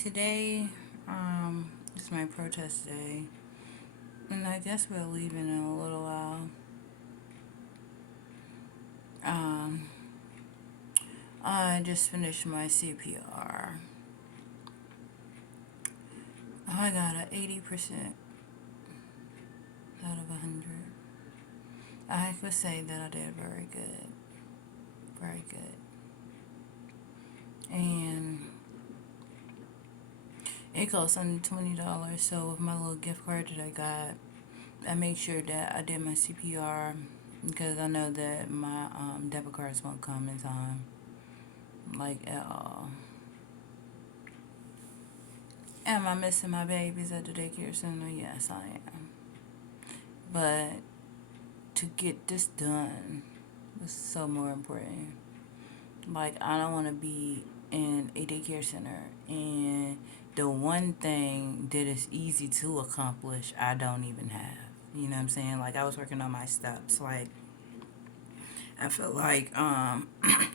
Today, is my protest day, and I guess we're leaving in a little while. Um, I just finished my CPR. I got an 80% out of 100. I could say that I did very good, very good. And it cost under $20, so with my little gift card that I got, I made sure that I did my CPR because I know that my debit cards won't come in time, like at all. Am I missing my babies at the daycare center? Yes, I am. But to get this done is so more important. Like, I don't want to be in a daycare center and the one thing that is easy to accomplish, I don't even have. You know what I'm saying? Like, I was working on my steps. Like, I feel like,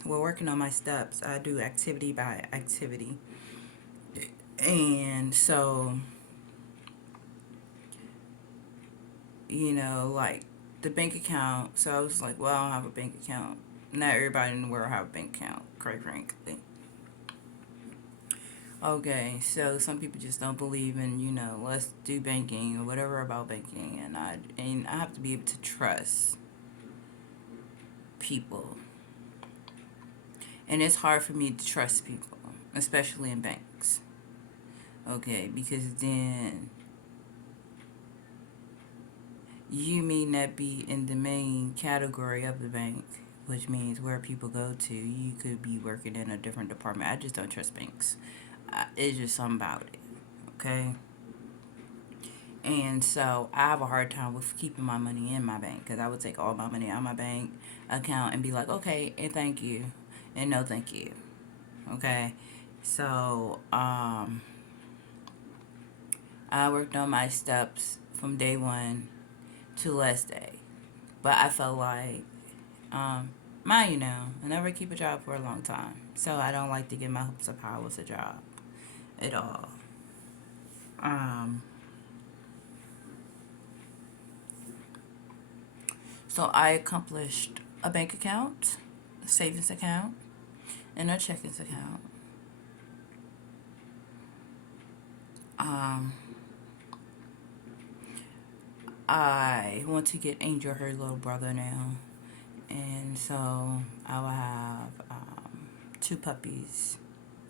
we're working on my steps. I do activity by activity. And so, like the bank account. So I was like, well, I don't have a bank account. Not everybody in the world have a bank account, quite frankly. Okay, so some people just don't believe in, let's do banking or whatever about banking, and I have to be able to trust people, and it's hard for me to trust people, especially in banks. Okay, because then you may not be in the main category of the bank, which means where people go to. You could be working in a different department. I just don't trust banks. It's just something about it. Okay. And so I have a hard time with keeping my money in my bank because I would take all my money out of my bank account and be like, okay, and thank you, and no thank you. Okay. So I worked on my steps from day one to last day, but I felt like Um, mine, I never keep a job for a long time. So I don't like to get my hopes up high with a job at all. Um, so I accomplished a bank account, a savings account, and a checkings account. Um, I want to get Angel her little brother now. And so I will have two puppies,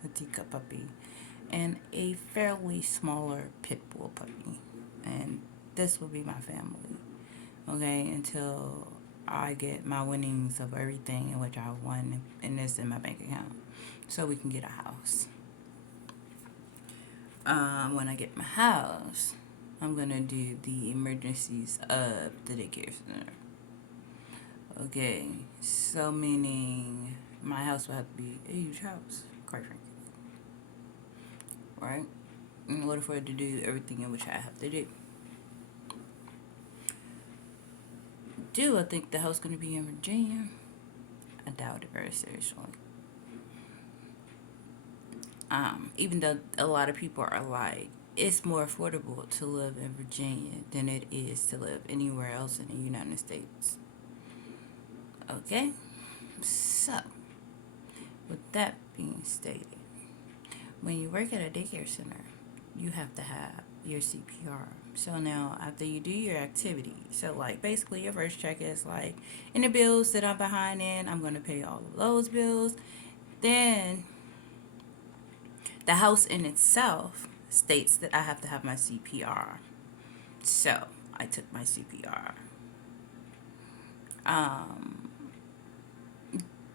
a teacup puppy, and a fairly smaller pit bull puppy. And this will be my family. Okay, until I get my winnings of everything in which I won and this in my bank account, so we can get a house. When I get my house, I'm gonna do the emergencies of the daycare center. Okay, so meaning my house will have to be a huge house, quite frankly, right? In order for it to do everything in which I have to do. Do I think the house gonna be in Virginia? I doubt it very seriously. Even though a lot of people are like, it's more affordable to live in Virginia than it is to live anywhere else in the United States. Okay? So, with that being stated, when you work at a daycare center, you have to have your CPR. So now, after you do your activity, so like basically your first check is like, any bills that I'm behind in, I'm going to pay all of those bills. Then the house in itself states that I have to have my CPR. So I took my CPR. Um,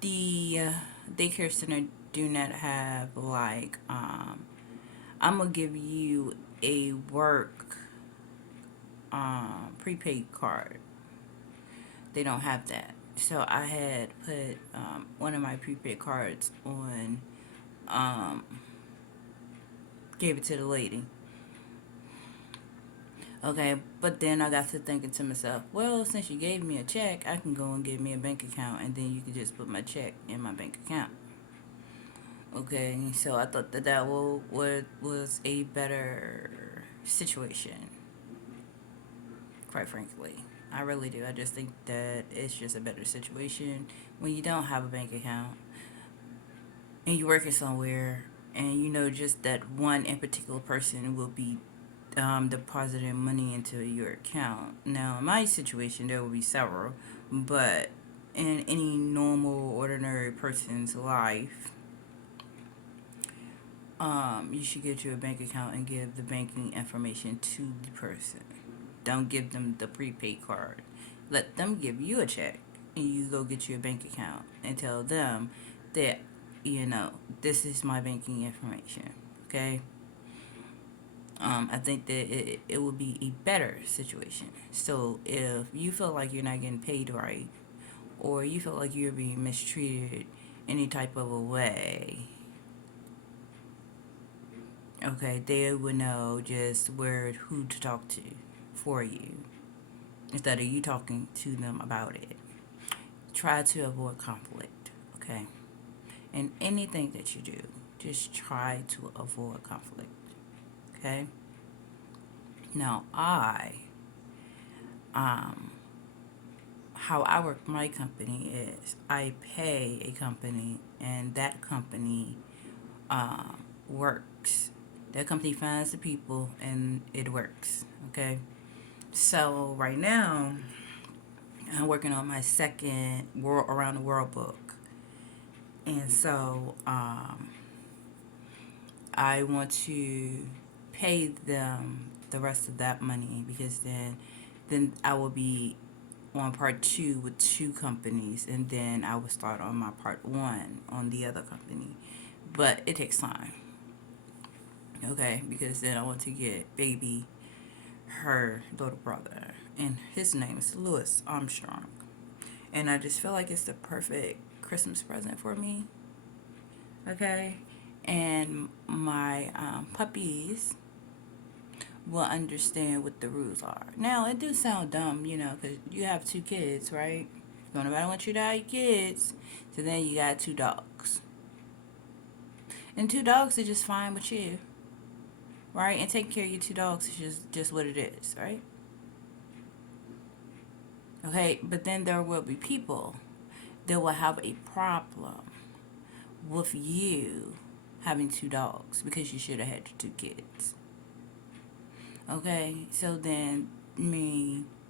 the daycare center do not have like I'm gonna give you a work prepaid card. They don't have that. So I had put one of my prepaid cards on, um, gave it to the lady. Okay, but then I got to thinking to myself, well, since you gave me a check, I can go and get me a bank account, and then you can just put my check in my bank account. Okay, so I thought that was a better situation, quite frankly. I really do. I just think that it's just a better situation when you don't have a bank account and you're working somewhere and you know just that one in particular person will be depositing money into your account. Now, in my situation, there will be several, but in any normal, ordinary person's life, you should get you a bank account and give the banking information to the person. Don't give them the prepaid card. Let them give you a check and you go get you a bank account and tell them that, you know, this is my banking information. Okay? I think that it would be a better situation. So if you feel like you're not getting paid right or you feel like you're being mistreated any type of a way, okay, they would know just who to talk to for you instead of you talking to them about it. Try to avoid conflict, okay? And anything that you do, just try to avoid conflict, okay? Now, um, how I work my company is I pay a company, and that company works. That company finds the people, and it works, okay? So right now, I'm working on my second World Around the World book. And so I want to pay them the rest of that money because then I will be on part two with two companies and then I will start on my part one on the other company. But it takes time. Okay, because then I want to get baby her little brother and his name is Louis Armstrong. And I just feel like it's the perfect Christmas present for me. Okay, and my puppies will understand what the rules are. Now, it do sound dumb, you know, because you have two kids, right? Don't nobody want you to have your kids. So then you got two dogs. And two dogs are just fine with you, right? And taking care of your two dogs is just what it is, right? Okay, but then there will be people that will have a problem with you having two dogs because you should have had your two kids. Okay, so then,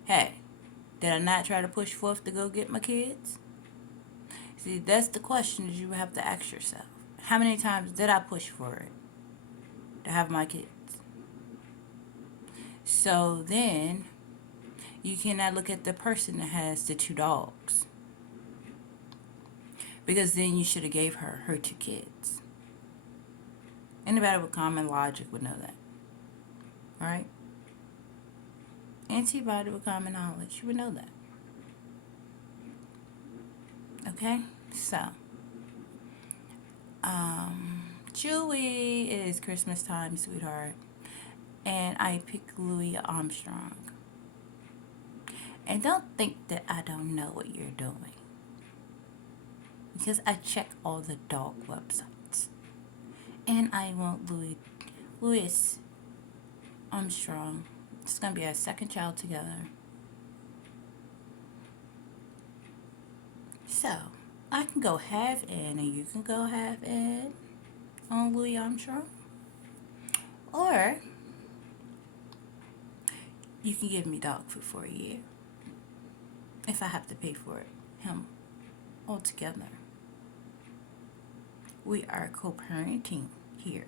hey, did I not try to push forth to go get my kids? See, that's the question that you have to ask yourself. How many times did I push for it to have my kids? So then, you cannot look at the person that has the two dogs. Because then you should have gave her two kids. Anybody with common logic would know that. Right? Anybody with common knowledge, you would know that. Okay? So, Julie, it is Christmas time, sweetheart. And I picked Louis Armstrong. And don't think that I don't know what you're doing. Because I check all the dog websites. And I want Louis Armstrong. It's going to be our second child together. So, I can go half in and you can go half in on Louis Armstrong. Or you can give me dog food for a year if I have to pay for it, him altogether. We are co-parenting here.